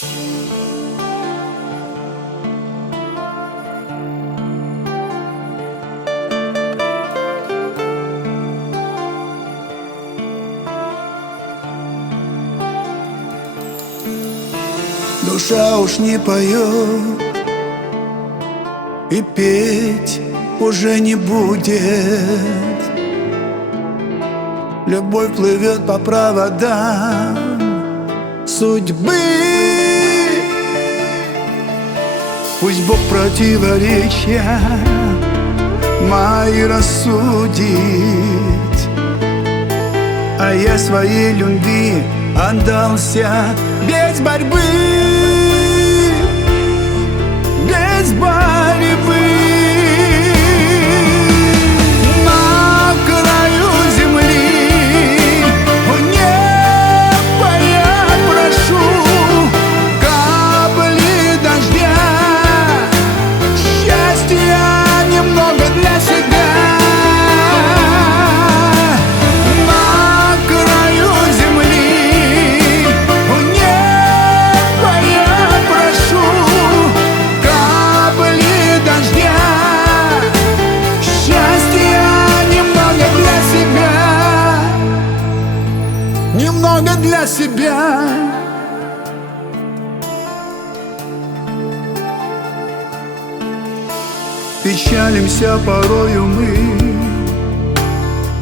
Душа уж не поет и петь уже не будет. Любовь плывет по проводам судьбы. Пусть Бог противоречия мои рассудит, а я своей любви отдался без борьбы, без борьбы. На краю земли, в небо я прошу капли дождя, счастья немного для себя. Немного для себя. Печалимся порою мы,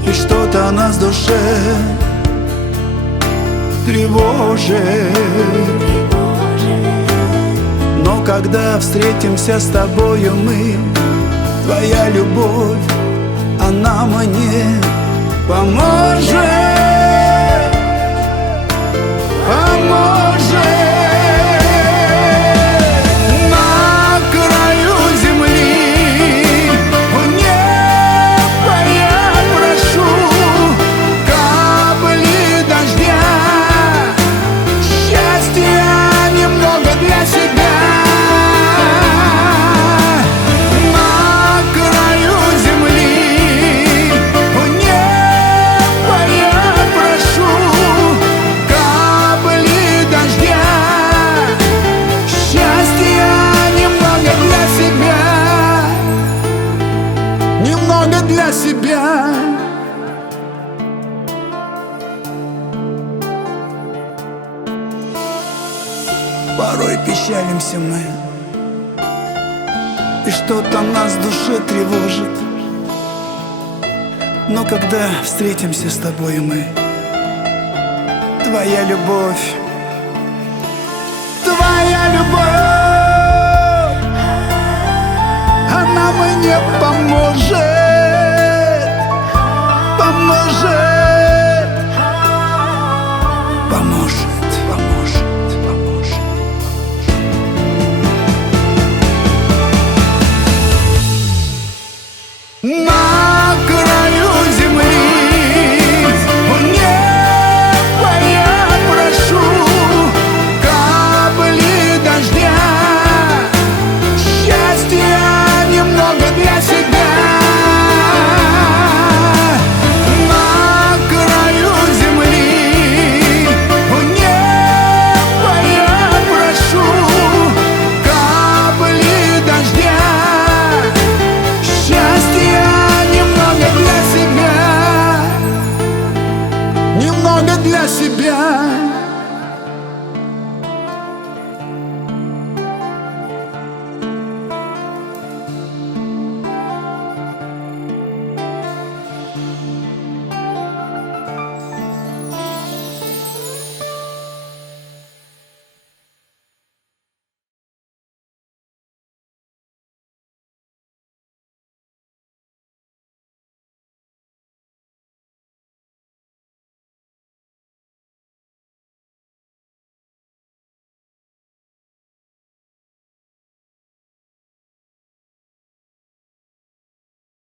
и что-то нас в душе тревожит. Но когда встретимся с тобою мы, твоя любовь, она мне поможет. На краю земли, в небо я прошу капли дождя, счастья немного для себя. На краю земли, в небо я прошу немного для себя. Порой печалимся мы, и что-то нас в душе тревожит. Но когда встретимся с тобой мы, твоя любовь, она мне поможет, поможет, поможет.